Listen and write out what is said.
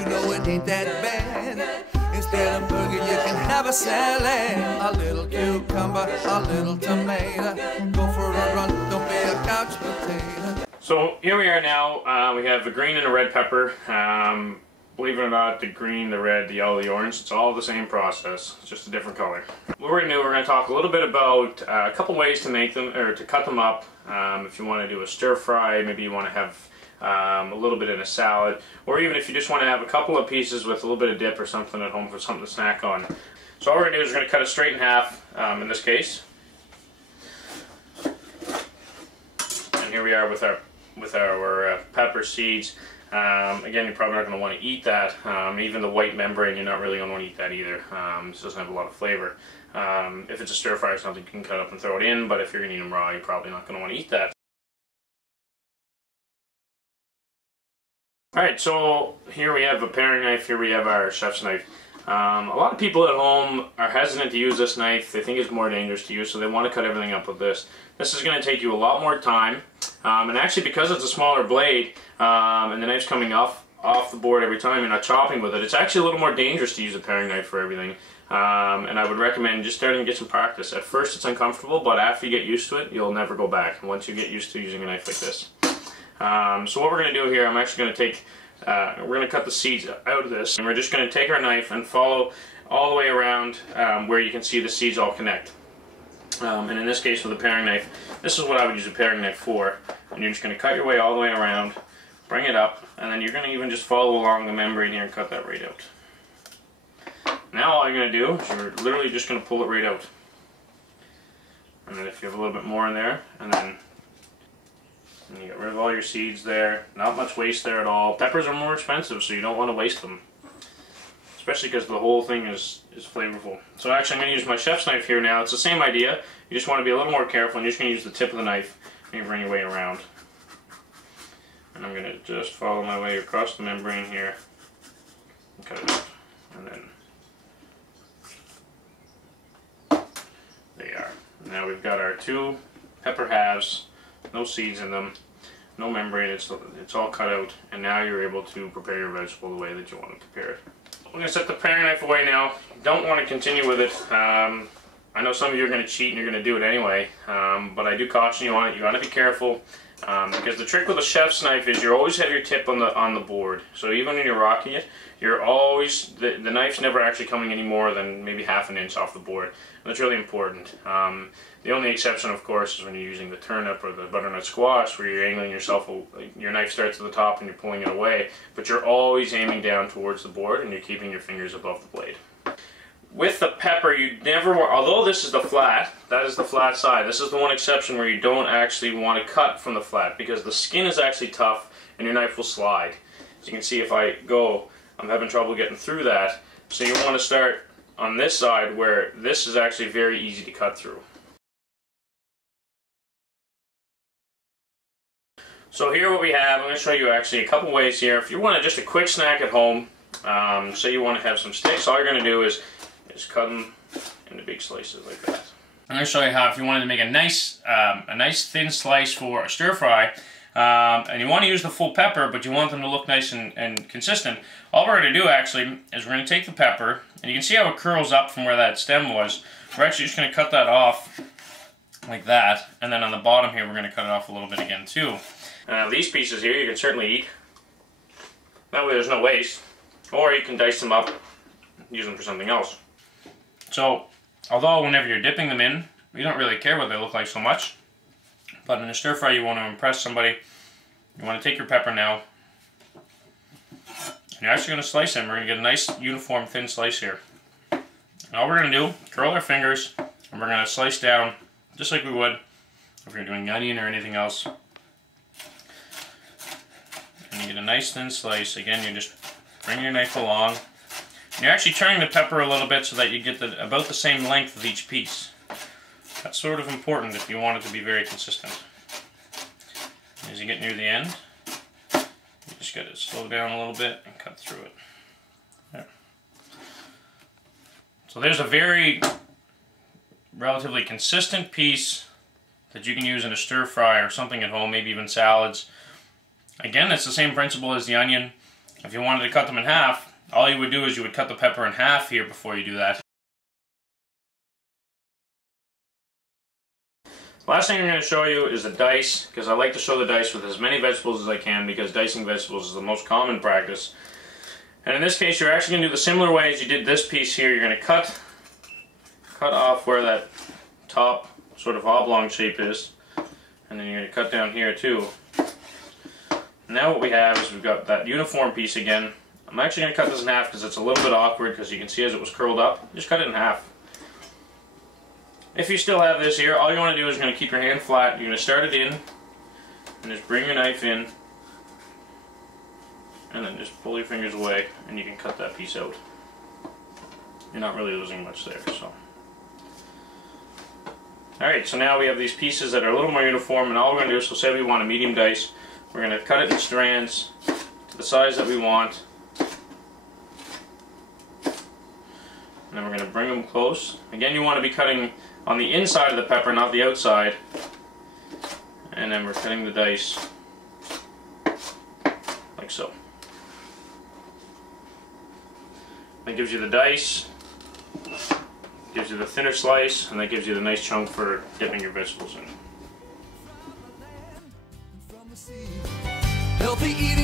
you know it ain't that bad. Instead of burger, you can have a salad. A little cucumber, a little tomato. Go for a run, don't be a couch potato. So here we are now. We have a green and a red pepper. Believe it or not, the green, the red, the yellow, the orange, it's all the same process. It's just a different color. What we're going to do, we're going to talk a little bit about a couple ways to make them, or to cut them up. If you want to do a stir fry, maybe you want to have a little bit in a salad, or even if you just want to have a couple of pieces with a little bit of dip or something at home for something to snack on. So all we're going to do is we're going to cut it straight in half in this case. And here we are with our pepper seeds. Again, you're probably not going to want to eat that. Even the white membrane, you're not really going to want to eat that either. It doesn't have a lot of flavor. If it's a stir fry or something, you can cut up and throw it in, but if you're going to eat them raw, you're probably not going to want to eat that. Alright, so here we have a paring knife, here we have our chef's knife. A lot of people at home are hesitant to use this knife. They think it's more dangerous to use, so they want to cut everything up with this. This is going to take you a lot more time, and actually because it's a smaller blade and the knife's coming off the board every time, you're not chopping with it, it's actually a little more dangerous to use a paring knife for everything. And I would recommend just starting to get some practice. At first it's uncomfortable, but after you get used to it, you'll never go back once you get used to using a knife like this. So what we're going to do here, I'm actually going to take, we're going to cut the seeds out of this, and we're just going to take our knife and follow all the way around where you can see the seeds all connect. And in this case with a paring knife, this is what I would use a paring knife for. And you're just going to cut your way all the way around, bring it up, and then you're going to even just follow along the membrane here and cut that right out. Now all you're going to do is you're literally just going to pull it right out. And then if you have a little bit more in there, and then you get rid of all your seeds there. Not much waste there at all. Peppers are more expensive, so you don't want to waste them. Especially because the whole thing is flavorful. So actually I'm going to use my chef's knife here now. It's the same idea. You just want to be a little more careful, and you're just going to use the tip of the knife and you bring your way around. And I'm going to just follow my way across the membrane here and cut it out. And then there you are. Now we've got our two pepper halves. No seeds in them, no membrane, it's all cut out, and now you're able to prepare your vegetable the way that you want to prepare it. I'm going to set the paring knife away now. You don't want to continue with it. I know some of you are going to cheat and you're going to do it anyway, but I do caution you on it. You got to be careful, because the trick with a chef's knife is you always have your tip on the board. So even when you're rocking it, you're always, the knife's never actually coming any more than maybe half an inch off the board. And that's really important. The only exception, of course, is when you're using the turnip or the butternut squash, where you're angling yourself, your knife starts at the top and you're pulling it away, but you're always aiming down towards the board and you're keeping your fingers above the blade. With the pepper, you never want, although this is the flat, that is the flat side, this is the one exception where you don't actually want to cut from the flat, because the skin is actually tough and your knife will slide. As you can see, if I go, I'm having trouble getting through that, so you want to start on this side where this is actually very easy to cut through. So here what we have, I'm going to show you actually a couple ways here. If you want just a quick snack at home, say you want to have some sticks, all you're going to do is cut them into big slices like that. I'm going to show you how, if you wanted to make a nice thin slice for a stir fry, and you want to use the full pepper, but you want them to look nice and consistent, all we're going to do actually is we're going to take the pepper, and you can see how it curls up from where that stem was. We're actually just going to cut that off like that, and then on the bottom here we're going to cut it off a little bit again too. These pieces here you can certainly eat. That way there's no waste. Or you can dice them up and use them for something else. So, although whenever you're dipping them in, you don't really care what they look like so much. But in a stir fry you want to impress somebody. You want to take your pepper now. And you're actually going to slice them. We're going to get a nice uniform thin slice here. And all we're going to do, curl our fingers, and we're going to slice down just like we would if you're doing onion or anything else. And you get a nice thin slice. Again, you just bring your knife along. And you're actually turning the pepper a little bit so that you get about the same length of each piece. That's sort of important if you want it to be very consistent. As you get near the end, you just got to slow down a little bit and cut through it. There. So there's a very relatively consistent piece that you can use in a stir fry or something at home, maybe even salads. Again, it's the same principle as the onion. If you wanted to cut them in half, all you would do is you would cut the pepper in half here before you do that. Last thing I'm going to show you is the dice, because I like to show the dice with as many vegetables as I can, because dicing vegetables is the most common practice. And in this case, you're actually going to do the similar way as you did this piece here. You're going to cut off where that top sort of oblong shape is, and then you're going to cut down here too. Now what we have is we've got that uniform piece again. I'm actually going to cut this in half because it's a little bit awkward, because you can see as it was curled up. Just cut it in half. If you still have this here, all you want to do is you're going to keep your hand flat. You're going to start it in, and just bring your knife in, and then just pull your fingers away, and you can cut that piece out. You're not really losing much there. So, alright, so now we have these pieces that are a little more uniform, and all we're going to do is, so say we want a medium dice, we're going to cut it in strands to the size that we want, and then we're going to bring them close. Again, you want to be cutting on the inside of the pepper, not the outside. And then we're cutting the dice like so. That gives you the dice, gives you the thinner slice, and that gives you the nice chunk for dipping your vegetables in. Healthy eating.